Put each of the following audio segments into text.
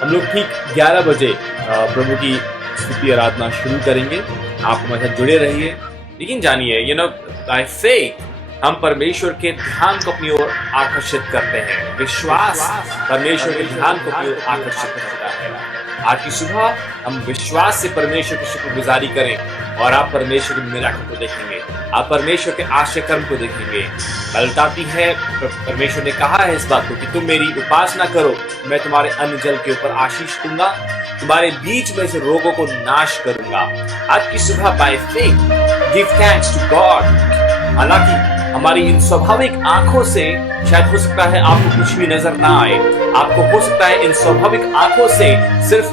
हम लोग ठीक 11 बजे प्रभु की स्तुति आराधना शुरू करेंगे। आप हमारे साथ जुड़े रहिए। लेकिन जानिए, बाय फेथ हम परमेश्वर के ध्यान को अपनी ओर आकर्षित करते हैं। विश्वास परमेश्वर के ध्यान को अपनी ओर आकर्षित करता है। आज की सुबह हम विश्वास से परमेश्वर की शुक्रगुजारी करें और आप परमेश्वर के मिराकल को देखेंगे, आप परमेश्वर के आश्चर्य कर्म को देखेंगे। बाइबल बताती है, परमेश्वर ने कहा है इस बात को कि तुम मेरी उपासना करो, मैं तुम्हारे अन्न जल के ऊपर आशीष दूंगा, तुम्हारे बीच में से रोगों को नाश करूंगा। आज की सुबह by faith give thanks to God. हालांकि हमारी इन स्वाभाविक आंखों से शायद हो सकता है आपको कुछ भी नजर ना आए, आपको हो सकता है इन स्वाभाविक आंखों से सिर्फ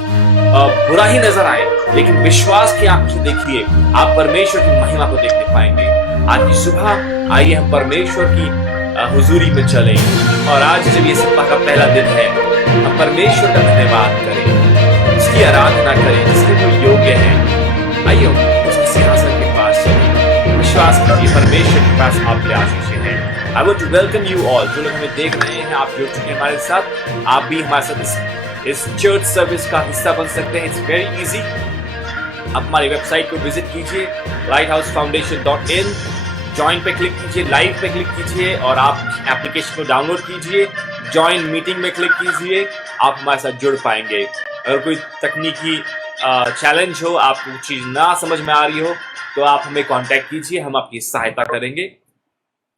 बुरा ही नजर आए, लेकिन विश्वास की आंखों से देखिए, आप परमेश्वर की महिमा को देखने पाएंगे। आज की सुबह आइए हम परमेश्वर की हुजूरी में चलें और आज जब ये सप्ताह का पहला दिन है, हम परमेश्वर का धन्यवाद करें, उसकी आराधना करें जिसके वो योग्य है। आइए उसके सिंहासन के पास चलें, विश्वास कीजिए परमेश्वर के पास आपके आशीषें हैं। I want to welcome you all. जो लोग हमें देख रहे हैं, आप जुड़ चुके हैं हमारे साथ, आप भी हमारे साथ इस चर्च सर्विस का हिस्सा बन सकते हैं। It's very easy. आप हमारी वेबसाइट को विजिट कीजिए lighthousefoundation.in, ज्वाइन पे क्लिक कीजिए, लाइव पे क्लिक कीजिए और आप एप्लीकेशन को डाउनलोड कीजिए, ज्वाइन मीटिंग में क्लिक कीजिए, आप हमारे साथ जुड़ पाएंगे। अगर कोई तकनीकी चैलेंज हो, आपको चीज ना समझ में आ रही हो, तो आप हमें कांटेक्ट कीजिए, हम आपकी सहायता करेंगे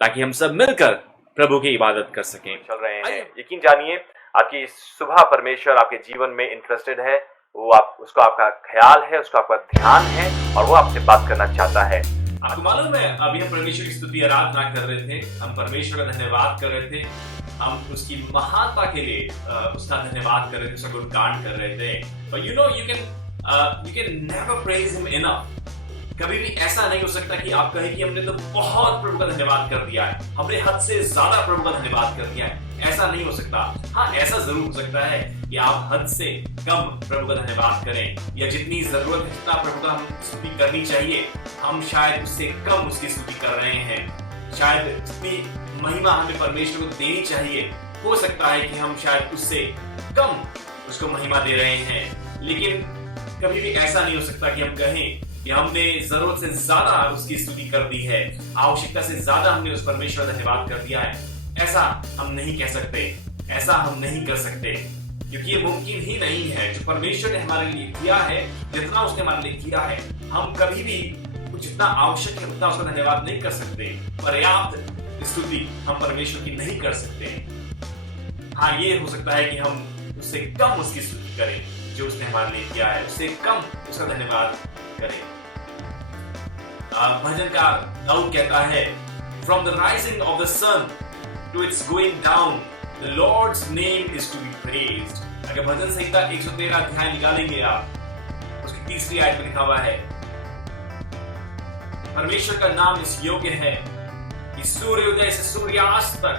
ताकि हम सब मिलकर प्रभु की इबादत कर सकें। चल रहे हैं, यकीन जानिए आपकी सुबह परमेश्वर आपके जीवन में इंटरेस्टेड है, वो उसको आपका ख्याल है, उसको आपका ध्यान है और वो आपसे बात करना चाहता है। आपको मालूम है, अभी हम परमेश्वर की स्तुति आराधना कर रहे थे, हम परमेश्वर का धन्यवाद कर रहे थे, हम उसकी महानता के लिए उसका धन्यवाद कर रहे थे, उसका गुणगान कर रहे थे। और you can never praise him enough। कभी भी ऐसा नहीं हो सकता कि आप कहें कि हमने तो बहुत प्रभु का धन्यवाद कर दिया है, हमने हद से ज्यादा प्रभु का धन्यवाद कर दिया है। ऐसा नहीं हो सकता। हाँ, ऐसा जरूर हो सकता है कि आप हद से कम प्रभु का धन्यवाद करें, या जितनी जरूरत है, जितना प्रभु का हम स्तुति करनी चाहिए, हम शायद उससे कम उसकी स्तुति कर रहे हैं। शायद जितनी महिमा हमें परमेश्वर को देनी चाहिए, हो सकता है कि हम शायद उससे कम उसको महिमा दे रहे हैं। लेकिन कभी भी ऐसा नहीं हो सकता कि हम कहें कि हमने जरूरत से ज्यादा उसकी स्तुति कर दी है, आवश्यकता से ज्यादा हमने उस परमेश्वर का धन्यवाद कर दिया है। ऐसा हम नहीं कह सकते, ऐसा हम नहीं कर सकते, क्योंकि ये मुमकिन ही नहीं है। जो परमेश्वर ने हमारे लिए किया है, जितना उसने हमारे लिए किया है, हम कभी भी जितना आवश्यक है उतना उसका धन्यवाद नहीं कर सकते। पर्याप्त स्तुति हम परमेश्वर की नहीं कर सकते। हाँ, ये हो सकता है कि हम उससे कम उसकी स्तुति करें जो उसने हमारे लिए किया है, उससे कम उसका धन्यवाद करें। भजन का दाऊद कहता है, From the rising of the sun to its going down, the Lord's name is to be praised। अगर भजन संहिता 113 अध्याय निकालेंगे आप, उसकी तीसरी आयत में लिखा हुआ है, परमेश्वर का नाम इस योग्य है कि सूर्योदय से सूर्यास्त तक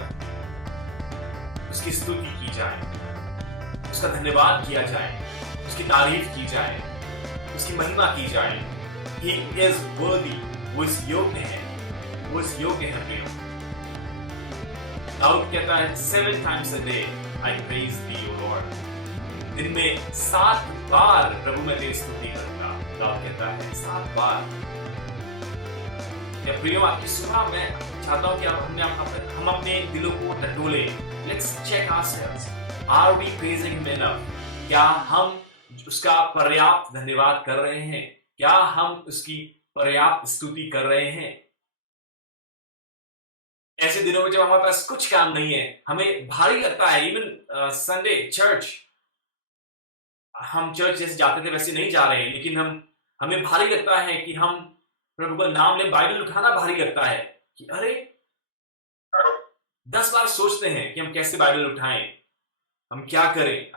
उसकी स्तुति की जाए, उसका धन्यवाद किया जाए, उसकी तारीफ की जाए, उसकी महिमा की जाए। He is worthy, वो इस योग्य है, वो इस योग्य है प्रियो। दाऊद कहता है, 7 times a day I praise thee, O Lord। दिन में 7 बार प्रभु मैं तेरी स्तुति करूंगा। दाऊद कहता है 7 बार। या प्रियो, आपकी सुबह मैं चाहता हूं कि हम अपने दिलों को टटोले। Let's check ourselves. Are we praising him enough? क्या हम उसका पर्याप्त धन्यवाद कर रहे हैं? क्या हम उसकी पर्याप्त स्तुति कर रहे हैं? ऐसे दिनों में जब हमारे पास कुछ काम नहीं है, हमें भारी लगता है। इवन संडे चर्च, हम चर्च जैसे जाते थे वैसे नहीं जा रहे हैं, लेकिन हमें भारी लगता है कि हम प्रभु का नाम लें। बाइबल उठाना भारी लगता है कि अरे 10 बार सोचते हैं कि हम कैसे बाइबल उठाएं, हम क्या करें।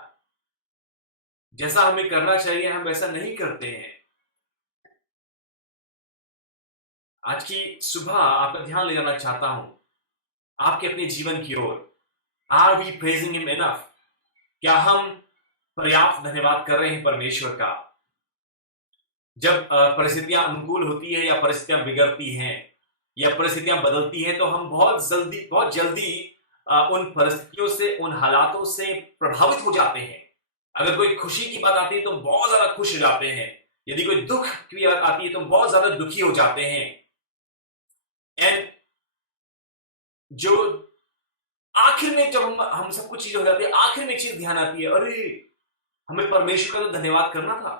जैसा हमें करना चाहिए हम वैसा नहीं करते हैं। आज की सुबह आपका ध्यान ले जाना चाहता हूं आपके अपने जीवन की ओर। Are we praising him enough? क्या हम पर्याप्त धन्यवाद कर रहे हैं परमेश्वर का? जब परिस्थितियां अनुकूल होती है या परिस्थितियां बिगड़ती हैं या परिस्थितियां बदलती हैं, तो हम बहुत जल्दी उन परिस्थितियों से, उन हालातों से प्रभावित हो जाते हैं। अगर कोई खुशी की बात आती है तो हम बहुत ज्यादा खुश हो जाते हैं, यदि कोई दुख की बात आती है तो हम बहुत ज्यादा दुखी हो जाते हैं। एंड जो आखिर में जब हम सब कुछ चीजें हो जाती है, आखिर में एक चीज ध्यान आती है, अरे हमें परमेश्वर का तो धन्यवाद करना था।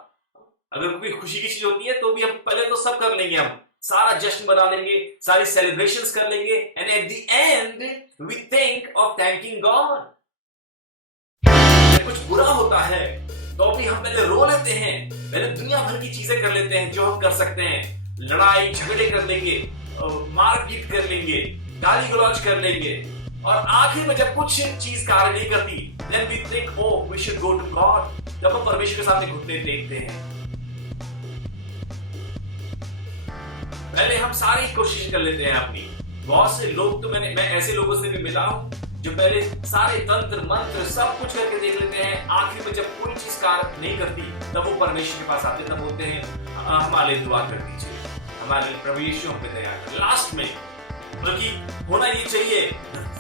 अगर कोई खुशी की चीज होती है तो भी हम पहले तो सब कर लेंगे, हम सारा जश्न मना लेंगे, सारी सेलिब्रेशंस कर लेंगे, and at the end we think of thanking God. कुछ बुरा होता है तो भी हम पहले रो लेते हैं, पहले दुनिया भर की चीजें कर लेते हैं जो हम कर सकते हैं, लड़ाई झगड़े कर लेंगे, मारपीट कर लेंगे, गाली गलौज कर लेंगे, और आखिर में जब कुछ चीज कार्य नहीं करती, then we think, oh, we should go to God। जब हम परमेश्वर के सामने घुटने टेकते हैं, पहले हम सारी कोशिश कर लेते हैं अपनी। बहुत से लोग तो मैं ऐसे लोगों से भी मिला हूं जो पहले सारे तंत्र मंत्र सब कुछ करके देख लेते हैं, आखिर में जब कोई चीज कार्य नहीं करती तब वो परमेश्वर के पास आते, तब बोलते हैं हमारे दुआ कर दीजिए, हमारे प्रभु यीशु हम पे दया कर। लास्ट में बल्कि होना ये चाहिए,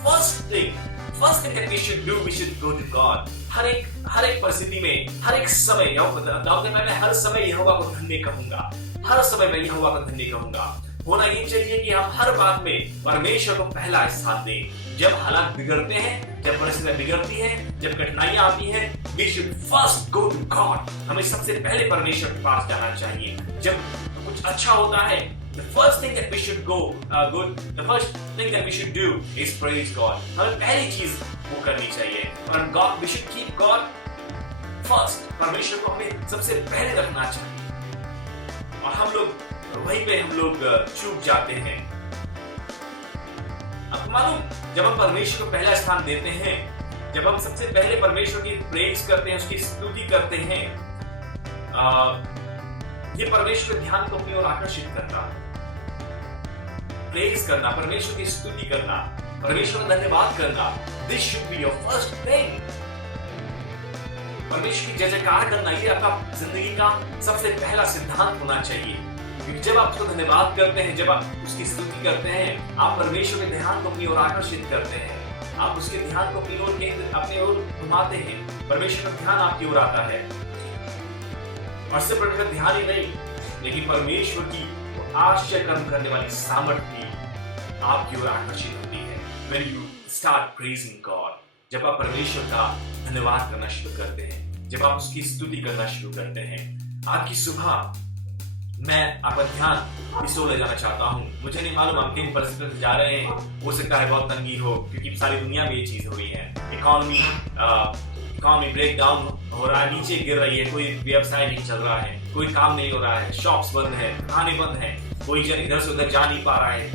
first thing that we should do, we should go to God. हर एक परिस्थिति में, हर एक समय, मैं हर समय यहोवा को धन्य कहूंगा, हर समय मैं यहोवा को धन्य कहूंगा। होना ये चाहिए कि हम हर बात में परमेश्वर को पहला स्थान दें। जब हालात बिगड़ते हैं, जब परिस्थितियां बिगड़ती हैं, जब कठिनाइयां आती हैं, we should first go to God. हमें सबसे पहले परमेश्वर के पास जाना चाहिए। जब कुछ अच्छा होता है, the first thing that we should do is praise God। हमें पहली चीज वो करनी चाहिए, और God, we should keep God first। परमेश्वर को हमें सबसे पहले रखना चाहिए, और हम लोग वहीं पे चूक जाते हैं। आपको मालूम, जब हम परमेश्वर को पहला स्थान देते हैं, जब हम सबसे पहले परमेश्वर की प्रेज करते हैं, उसकी स्तुति करते हैं, ये परमेश्वर के ध्यान को अपनी ओर आकर्षित करता है। प्रेज करना, परमेश्वर की स्तुति करना, परमेश्वर का धन्यवाद करना, this should be your first thing. परमेश्वर की जय जयकार करना, ये आपका जिंदगी का सबसे पहला सिद्धांत होना चाहिए। क्योंकि जब आप उसको धन्यवाद करते हैं, जब आप उसकी स्तुति करते हैं, आप परमेश्वर के ध्यान को अपनी ओर आकर्षित करते हैं, आप उसके ध्यान को अपनी ओर घुमाते हैं, परमेश्वर का ध्यान आपकी ओर आता है। और सिर्फ परमेश्वर का ध्यान ही नहीं, लेकिन परमेश्वर की आश्चर्य कर्म करने वाली सामर्थ्य भी आपकी ओर आकर्षित होती है। When you start praising God, जब आप परमेश्वर का धन्यवाद करना शुरू करते हैं, जब आप उसकी स्तुति करना शुरू करते हैं, आपकी सुबह मैं आपका ध्यान इस ओर ले जाना चाहता हूँ। मुझे नहीं मालूम आप किन परिस्थितियों से जा रहे हैं, हो सकता है बहुत तंगी हो, क्योंकि सारी दुनिया में ये चीज हो रही है। इकोनॉमी ब्रेक डाउन हो रहा है, नीचे गिर रही है, कोई व्यवसाय नहीं चल रहा है, कोई काम नहीं हो रहा है, शॉप्स बंद है, दुकानें बंद है, कोई जन इधर से उधर जा नहीं पा रहा है,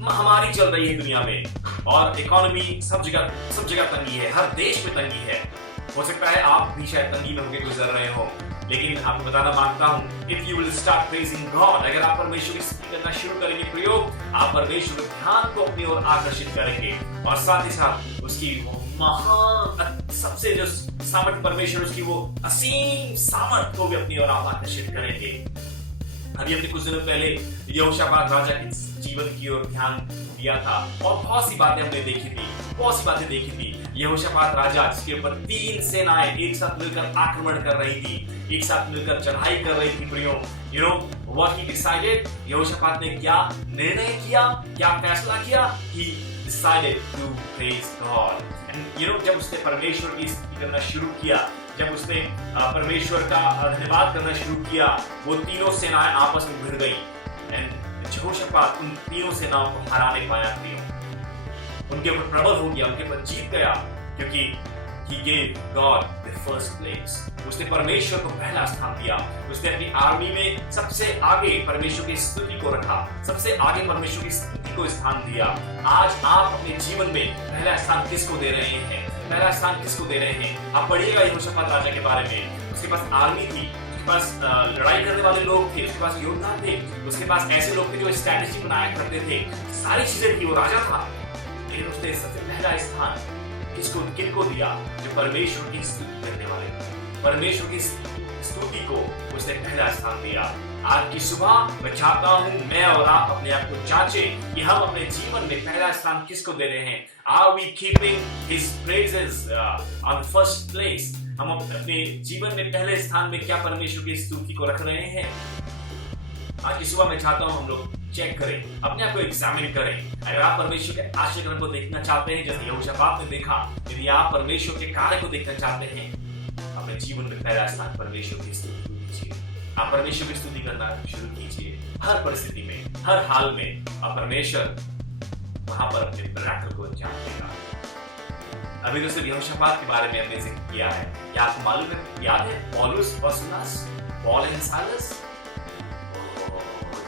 महामारी चल रही है दुनिया में, और इकोनॉमी सब जगह तंगी है, हर देश में तंगी है। हो सकता है आप भी शायद तंगी में होकर गुजर रहे हो, लेकिन आपको बताना मांगता हूं, if you will start praising God, अगर आप परमेश्वर की स्तुति करना शुरू करेंगे प्रयोग, आप परमेश्वर के ध्यान को अपनी ओर आकर्षित करेंगे, और साथ ही साथ उसकी महान सबसे जो सामर्थ परमेश्वर, उसकी वो असीम सामर्थ को भी अपनी ओर आप आकर्षित करेंगे। अभी हमने कुछ दिनों पहले यहोशापात राजा के जीवन की ओर ध्यान दिया था, और बहुत सी बातें हमने देखी थी। यहोशापात राजा, जिसके ऊपर 3 सेनाएं एक साथ मिलकर आक्रमण कर रही थी, एक साथ मिलकर चढ़ाई कर रही थी प्रियो। You know what he decided, यहोशापात ने क्या निर्णय किया, क्या फैसला किया? He decided to praise God. And you know, जब उसने परमेश्वर की स्तुति करना शुरू किया, जब उसने परमेश्वर का धन्यवाद करना शुरू किया, वो तीनों सेनाएं आपस में भिड़ गई, एंड यहोशापात उन तीनों सेनाओं को हरा नहीं पाया प्रियो, उनके ऊपर प्रबल हो गया, उनके ऊपर जीत गया, क्योंकि he gave God the first place। उसने परमेश्वर को पहला स्थान दिया, उसने अपनी आर्मी में सबसे आगे परमेश्वर की स्तुति को रखा, सबसे आगे परमेश्वर की स्तुति को स्थान दिया। आज आप अपने जीवन में पहला स्थान किसको दे रहे हैं? पहला स्थान किसको दे रहे हैं? आप पढ़िएगा यहोशापात राजा के बारे में, उसके पास आर्मी थी, उसके पास लड़ाई करने वाले लोग थे, उसके पास योद्धा थे, उसके पास ऐसे लोग थे जो स्ट्रैटेजी बनाया करते थे, सारी चीजें थी, वो राजा था, लेकिन उसने सबसे पहला स्थान किनको दिया? जो परमेश्वर की स्तुति करने वाले, परमेश्वर की स्तुति को उसने पहला स्थान दिया। आज की सुबह मैं चाहता हूं मैं और आप अपने आप को जांचें कि हम अपने जीवन में पहला स्थान किसको दे रहे हैं। Are we keeping His praises on first place? हम अपने जीवन में पहले स्थान में क्या परमेश्वर की स्तुति को रख रहे हैं? आज की सुबह मैं चाहता हूं हम लोग चेक करें, अपने आप को एग्जामिन करें। अगर आप परमेश्वर के आश्चर्य को देखना चाहते हैं जैसे यहोशापात ने देखा, यदि आप परमेश्वर के कार्य को देखना चाहते हैं, अपने जीवन में पहला स्थान परमेश्वर की स्तुति कीजिए। आप परमेश्वर की स्तुति करना शुरू कीजिए। हर परिस्थिति में, हर हाल में आप परमेश्वर वहां पर अपने मिरेकल को अंजाम देगा। अभी तो सिर्फ यहोशापात के बारे में हमने जिक्र किया है। क्या आपको मालूम है, याद है पौलुस और सिलास, पॉल एंड साइलस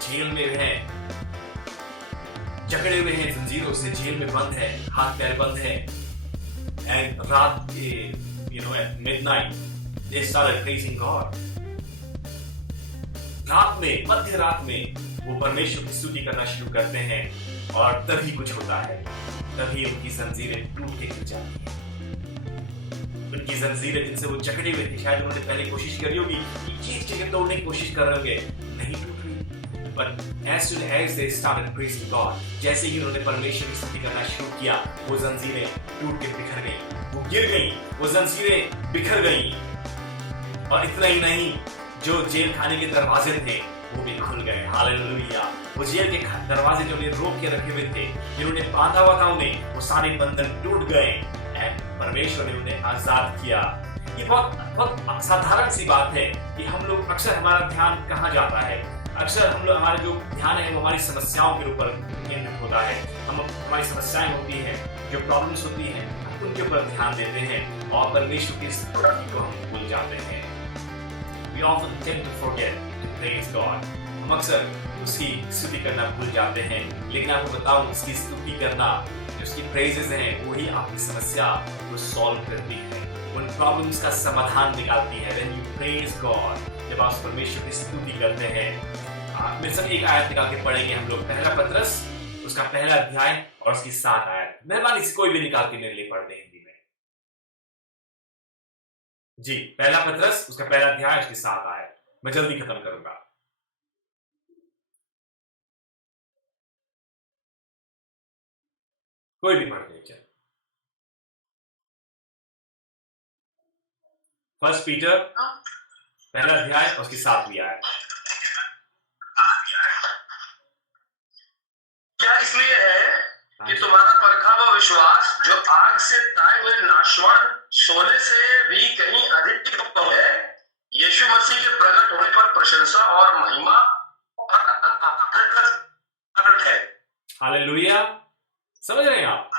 जेल में हैं, जकड़े हुए हैं जंजीरों से, जेल में बंद है, हाथ पैर बंद है। एंड रात at midnight they started praising God. रात में, मध्य रात में वो परमेश्वर की स्तुति करना शुरू करते हैं और तभी कुछ होता है, तभी उनकी जंजीरें टूट के गिर जाती हैं। उनकी जंजीरें जिनसे वो जकड़े हुए थे, शायद उन्होंने पहले कोशिश करी होगी कि चीज तोड़ने की कोशिश कर रहे होंगे, नहीं टूट रही। But as soon as they started praising God, जैसे ही उन्होंने परमेश्वर की स्तुति करना शुरू किया, वो जंजीरें टूट के बिखर गई, वो गिर गई, वो जंजीरें बिखर गई। और इतना ही नहीं, जो जेल खाने के दरवाजे थे वो भी खुल गए। हालेलुया। वो जेल के दरवाजे जो उन्हें रोक के रखे हुए थे, जिन्होंने बांधा हुआ था उन्हें, वो सारे बंधन टूट गए। परमेश्वर ने उन्हें आजाद किया। ये बहुत साधारण सी बात है कि हम लोग अक्सर, हमारा ध्यान कहाँ जाता है? अक्सर हम लोग, हमारा जो ध्यान है वो हमारी समस्याओं के ऊपर केंद्रित होता है। हमारी समस्याएं होती हैं, जो प्रॉब्लम्स होती हैं, उनके ऊपर ध्यान देते हैं और परमेश्वर की स्तुति को हम भूल जाते हैं। We often tend to forget to praise God. हम अक्सर उसकी स्तुति करना भूल जाते हैं, लेकिन आपको बताऊं, उसकी स्तुति करना, जो उसकी प्रेजेस हैं, वही आपकी समस्या को सॉल्व करती है, उन प्रॉब्लम्स का समाधान निकालती है। When you praise God, जब आप परमेश्वर की स्तुति करते हैं, मेरे साथ एक आयत निकाल के पढ़ेंगे हम लोग, पहला पत्रस उसका पहला अध्याय और उसकी 7 आयत। मेहरबानी से कोई भी निकाल के मेरे लिए पढ़ दें हिंदी में। जी, पहला पत्रस उसका पहला अध्याय उसकी 7 आयत। मैं जल्दी खत्म करूंगा। कोई भी पढ़ दे। फर्स्ट पीटर पहला अध्याय और उसकी 7वीं आयत। क्या इसलिए है कि तुम्हारा परखा हुआ विश्वास, जो आग से ताए हुए नाशवान सोने से भी कहीं अधिक है, यीशु मसीह के प्रकट होने पर प्रशंसा और महिमा है। हालेलुया। समझ रहे हैं आप?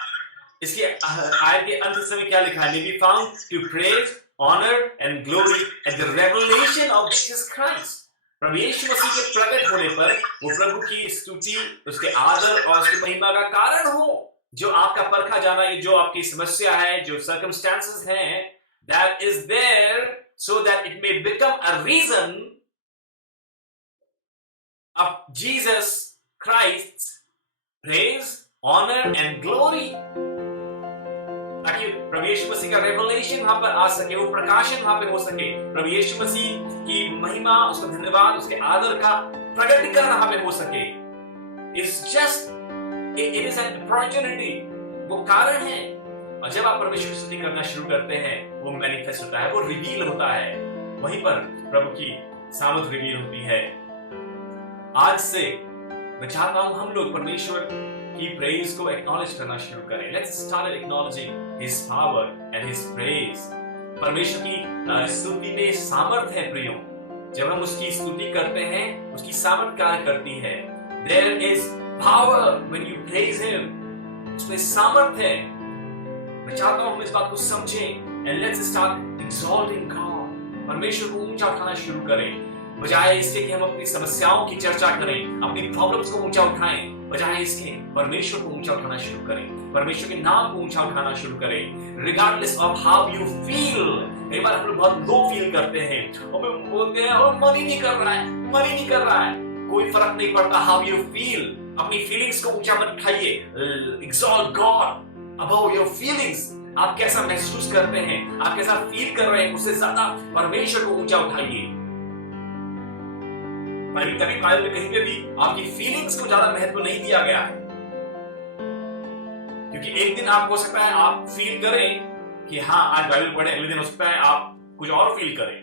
इसके आयत के अंत में क्या लिखा है? May be found to praise, honor and glory at the revelation of Jesus Christ. प्रभु यीशु मसीह के प्रकट होने पर वो प्रभु की स्तुति, उसके आदर और उसकी महिमा का कारण हो। जो आपका परखा जाना, ये जो आपकी समस्या है, जो circumstances हैं, that is there so that it may become a reason of Jesus Christ's praise, honor and glory. ताकि प्रभु यीशु मसीह का रेवलेशन वहां पर आ सके, वो प्रकाशन वहां पे हो सके, प्रभु यीशु मसीह की महिमा, उसका धन्यवाद, उसके आदर का प्रकटीकरण वहां पे हो सके। It is an opportunity, वो कारण है। और जब आप परमेश्वर की स्तुति करना शुरू करते हैं, वो मैनिफेस्ट होता है, वो रिवील होता है, वहीं पर प्रभु की सामर्थ रिवील होती है। आज से मैं चाहता हूं हम लोग परमेश्वर की प्रेज को एक्नॉलेज करना शुरू करें। Let's start acknowledging His power and His praise. परमेश्वर की स्तुति में सामर्थ है प्रियो। जब हम उसकी स्तुति करते हैं, उसकी सामर्थ कार्य करती है। There is power when you praise Him. उसमें सामर्थ है। मैं चाहता हूं हम इस बात को समझें। And let's start exalting God. परमेश्वर को ऊंचा उठाना शुरू करें, बजाय इसके कि हम अपनी समस्याओं की चर्चा करें, अपनी प्रॉब्लम्स को ऊंचा उठाएं। बजाय इसके परमेश्वर को ऊंचा उठाना शुरू करें, परमेश्वर के नाम को ऊंचा उठाना शुरू करें। Regardless of how you feel. कई बार हम लोग बहुत लो फील करते हैं और बोलते हैं और मन ही नहीं कर रहा है, मन ही नहीं कर रहा है। कोई फर्क नहीं पड़ता हाउ यू फील। अपनी फीलिंग्स को ऊंचा मत उठाइए। Exalt God above your feelings. आप कैसा महसूस करते हैं, आप कैसा फील कर रहे हैं, उससे ज्यादा परमेश्वर को ऊंचा उठाइए। कभी बाइबल में कहीं पे भी आपकी फीलिंग्स को ज्यादा महत्व नहीं दिया गया है, क्योंकि एक दिन आप हो सकता है आप फील करें कि हाँ आज बाइबल पढ़े, अगले दिन हो सकता है आप कुछ और फील करें,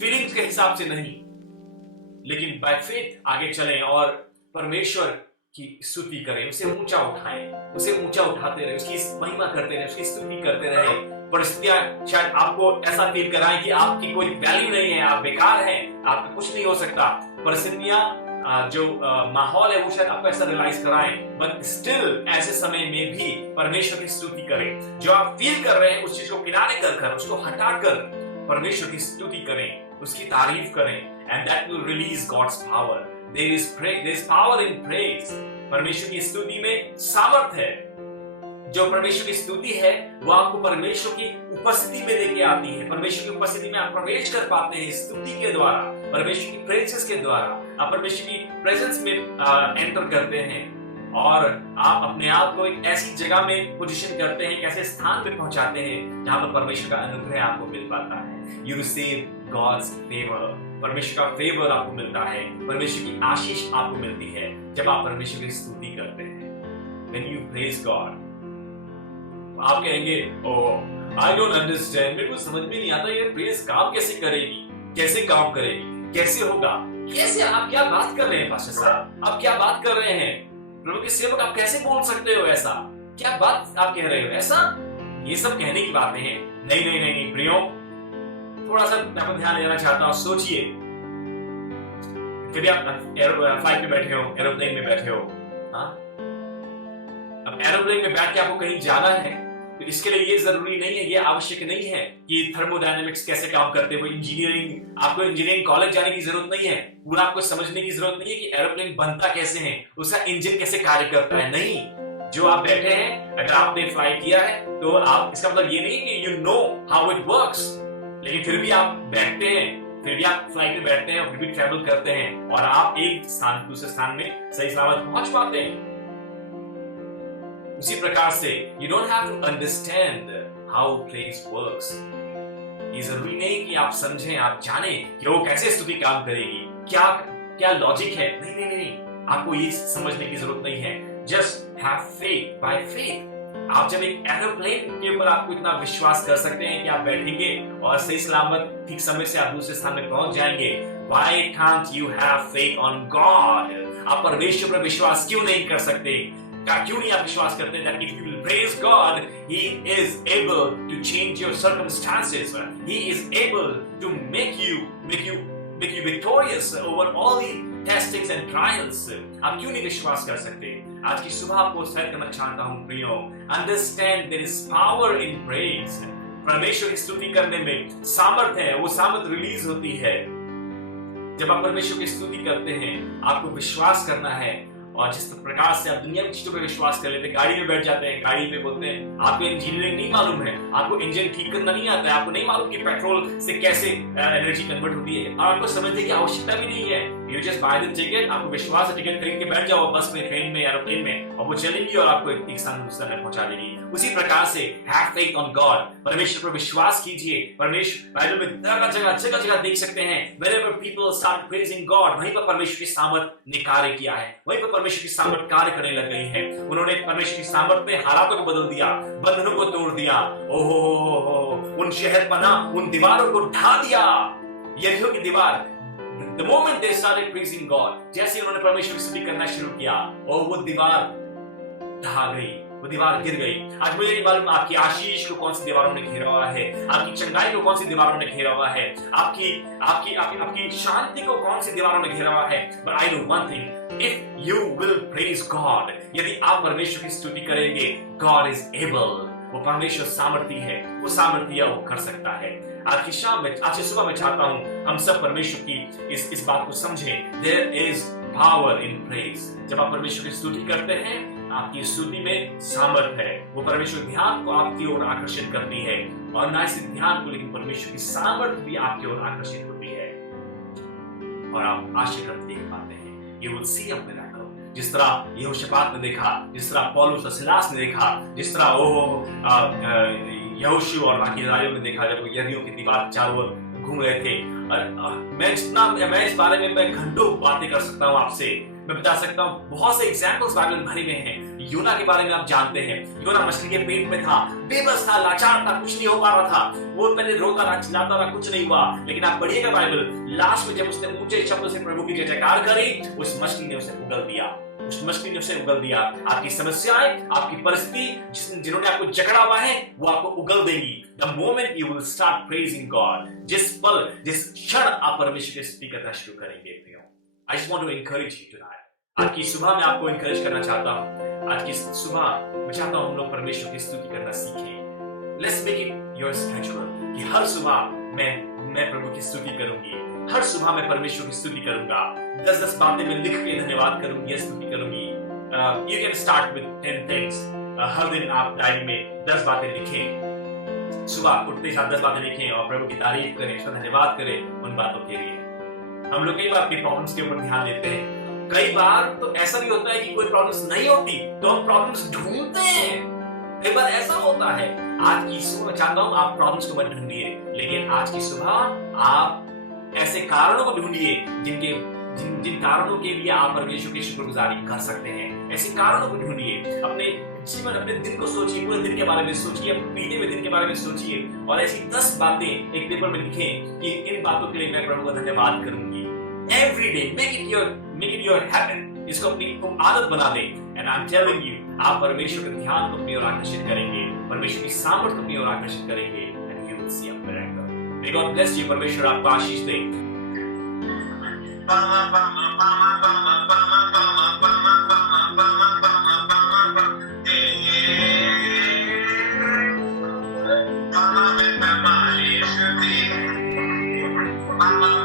फीलिंग्स के हिसाब से नहीं, लेकिन बाय फेथ आगे चलें और परमेश्वर की स्तुति करें, उसे ऊंचा उठाएं, उसे ऊंचा उठाते रहे, उसकी महिमा करते रहे, उसकी स्तुति करते रहे। परिस्थितियां शायद आपको ऐसा फील कराएं कि आपकी कोई वैल्यू नहीं है, आप बेकार हैं, आपका कुछ नहीं हो सकता। परिस्थितियां जो माहौल है वो शायद आपको ऐसा रियलाइज कराएं, बट स्टिल ऐसे समय में भी परमेश्वर की स्तुति करें। जो आप फील कर रहे हैं उस चीज को किनारे कर उसको हटाकर परमेश्वर की स्तुति करें, उसकी तारीफ करें, and that will release God's power. There is power in praise. परमेश्वर की स्तुति में सामर्थ्य है। जो परमेश्वर की स्तुति है वो आपको परमेश्वर की उपस्थिति में लेके आती है। परमेश्वर की उपस्थिति में आप प्रवेश कर पाते हैं स्तुति के द्वारा, परमेश्वर की प्रेजेंस के द्वारा। आप परमेश्वर की प्रेजेंस में एंटर करते हैं और आप अपने आप को एक ऐसी जगह में पोजीशन करते हैं, एक ऐसे स्थान पे पहुंचाते हैं जहां पर परमेश्वर का अनुग्रह आपको मिल पाता है। You receive God's favour. परमेश्वर का फेवर आपको मिलता है, परमेश्वर की आशीष आपको मिलती है जब आप परमेश्वर की स्तुति करते हैं। When you praise God, आप कहेंगे ओह आई डोंट अंडरस्टैंड, मेरे को समझ में नहीं आता ये प्रेज काम कैसे करेगी, कैसे काम करेगी, कैसे होगा, कैसे, आप क्या बात कर रहे हैं पास्टर साहब, आप क्या बात कर रहे हैं प्रभु के सेवक, आप कैसे बोल सकते हो ऐसा, क्या बात आप कह रहे हो ऐसा। ये सब कहने की बातें हैं। नहीं नहीं नहीं, नहीं प्रियो, थोड़ा सा मैं आपको ध्यान देना चाहता हूं। सोचिए, कभी आप फ्लाइट में बैठे हो, एरोप्लेन में बैठे हो, हाँ, अब एरोप्लेन में बैठ के आपको कहीं जाना है तो इसके लिए ये जरूरी नहीं है, ये आवश्यक नहीं है कि थर्मोडायनेमिक्स कैसे काम करते हैं, वो इंजीनियरिंग, आपको इंजीनियरिंग कॉलेज जाने की जरूरत नहीं है, पूरा आपको समझने की जरूरत नहीं है कि एरोप्लेन बनता कैसे है, उसका इंजन कैसे कार्य करता है। नहीं, जो आप बैठे हैं, अगर आपने फ्लाई किया है तो आप, इसका मतलब ये नहीं कि you know how it works, लेकिन फिर भी आप बैठते हैं, फिर भी आप फ्लाइट में बैठते हैं और फिर भी ट्रेवल करते हैं और आप एक स्थान दूसरे स्थान में सही सलामत पहुंच पाते हैं। उसी प्रकार से you don't have to understand how praise works. ये जरूरी नहीं कि आप समझें, आप जानें कि वो कैसे स्तुति काम करेगी, क्या क्या लॉजिक है। नहीं नहीं नहीं, आपको ये समझने की जरूरत नहीं है। Just have faith by faith. आप जब एक एरोप्लेन के ऊपर आपको इतना विश्वास कर सकते हैं कि आप बैठेंगे और सही सलामत ठीक समय से आप दूसरे स्थान में पहुंच जाएंगे, Why can't you have faith on God? आप परमेश्वर पर विश्वास क्यों नहीं कर सकते? क्यों नहीं आप विश्वास करते हैं that if you will praise God, He is able to change your circumstances. He is able to make you victorious over all the testings and trials. आप क्यों नहीं विश्वास कर सकते? आज की सुबह आपको सेट करना चाहता हूं प्रियो, understand there is power in praise. परमेश्वर की स्तुति करने में सामर्थ्य है, वो सामर्थ्य रिलीज होती है जब आप परमेश्वर की स्तुति करते हैं। आपको विश्वास करना है, और जिस प्रकार से आप दुनिया की चीजों पर विश्वास कर लेते हैं, गाड़ी में बैठ जाते हैं, गाड़ी में बोलते हैं आपको इंजीनियरिंग नहीं मालूम है, आपको इंजन ठीक करना नहीं आता है, आपको नहीं मालूम कि पेट्रोल से कैसे एनर्जी कन्वर्ट होती है, और आपको समझने की आवश्यकता भी नहीं है। You just by the ticket, आपको विश्वास है, टिकट खरीद के बैठ जाओ बस में, ट्रेन में, एरोप्लेन में, और वो चलेगी और आपको एक स्थान दूसरे में पहुंचा देगी। उसी प्रकार से हैव फेथ ऑन गॉड, परमेश्वर पर विश्वास कीजिए। परमेश्वर बाइबल में जगह जगह देख सकते हैं, wherever people start praising God, वहीं पर परमेश्वर की सामर्थ ने कार्य किया है, वहीं पर परमेश्वर की सामर्थ कार्य करने लग गई है। उन्होंने परमेश्वर की सामर्थ में हालातों को बदल दिया, बंधनों को तोड़ दिया, ओहो, उन शहर पना, उन दीवारों को ढा दिया, यरीहो की दीवार। The moment they started praising God, जैसे उन्होंने परमेश्वर की स्तुति करना शुरू किया, और वो दीवार ढह गई, वो दीवार गिर गई। आज मुझे नहीं मालूम आपकी आशीष को कौन सी दीवारों ने घेरा हुआ है, आपकी चंगाई को कौन सी दीवारों ने घेरा हुआ है, आपकी शांति को कौन सी दीवारों ने घेरा हुआ है। But I know one thing, if you will praise God, यदि आप परमेश्वर की स्तुति करेंगे, God is able, वो परमेश्वर सामर्थी है, वो सामर्थ्य वो कर सकता है। आज की शाम में, आज की सुबह में चाहता हूं हम सब परमेश्वर की इस बात को समझें। There is power in praise. जब आप परमेश्वर की स्तुति करते हैं, आपकी स्तुति में सामर्थ्य है, वो परमेश्वर ध्यान को आपकी ओर आकर्षित करती है, और ना सिर्फ ध्यान को, लेकिन परमेश्वर की सामर्थ्य भी आपकी ओर आकर्षित होती है, और आप आशीर्वाद देख पाते हैं। You will see a miracle. जिस तरह यहोशापात ने देखा, जिस तरह पौलुस और सिलास ने देखा, जिस तरह यहोशू और बाकी राजाओं ने देखा जब यरीहो की दीवार चारों ओर घूम रहे थे। मैं इस बारे में घंटों बातें कर सकता हूँ आपसे, मैं बता सकता हूँ, बहुत से एग्जाम्पल्स बाइबल भरे में हैं। योना के बारे में आप जानते हैं। योना मछली के पेट में था, बेबस था, लाचार था, कुछ नहीं हो पा रहा था। वो पहले रोता रहा, चिल्लाता रहा, कुछ नहीं हुआ। लेकिन आप पढ़िएगा बाइबल, लास्ट में जब उसने ऊंचे शब्दों से प्रभु की जयकार करी, उस मछली ने उसे उगल दिया। उस मछली ने उसे उगल दिया। आपकी समस्याएं, आपकी परिस्थिति, जिन्होंने आपको जकड़ा हुआ है, वो आपको उगल देंगी। The moment you will start praising God, जिस पल, जिस क्षण आप परमेश्वर की स्तुति करना शुरू करेंगे। I just want to encourage you tonight. आज की सुबह मैं आपको एनकरेज करना चाहता हूं। आज की सुबह मैं चाहता हूं हम लोग परमेश्वर की स्तुति करना सीखें। Let's make it your schedule कि हर सुबह मैं प्रभु की स्तुति करूंगी। हर सुबह मैं परमेश्वर की स्तुति करूंगा। 10-10 बातें मैं लिख के धन्यवाद करूंगी, स्तुति करूंगी। You can start with 10 things. हर दिन आप डायरी में 10 बातें लिखें। सुबह उठते साथ 10 बातें लिखें और प्रभु की तारीफ करें, उसका धन्यवाद करें उन बातों के लिए। हम लोग कई बार अपनी प्रॉब्लम्स के ऊपर ध्यान देते हैं। कई बार तो ऐसा भी होता है कि कोई प्रॉब्लम्स नहीं होती तो हम प्रॉब्लम्स ढूंढते हैं। कई बार ऐसा होता है। आज की सुबह चाहता हूं आप प्रॉब्लम्स को मत ढूंढिए, लेकिन आज की सुबह आप ऐसे कारणों को ढूंढिए जिन कारणों के लिए आप परमेश्वर की शुक्रगुजारी कर सकते हैं। ऐसे कारणों को ढूंढिए। अपने जीवन, अपने दिन को सोचिए, पूरे दिन के बारे में सोचिए, बीते हुए दिन के बारे में सोचिए और ऐसी 10 बातें एक पेपर में लिखें कि इन बातों के लिए मैं प्रभु का धन्यवाद करूंगी। Every day make it your habit. इसको अपनी आदत बना दें। And I am telling you, आप परमेश्वर के ध्यान को अपनी ओर आकर्षित करेंगे, परमेश्वर की सामर्थ्य को अपनी ओर आकर्षित करेंगे and you will see a miracle. May God bless you. परमेश्वर आपको आशीष दे। I'm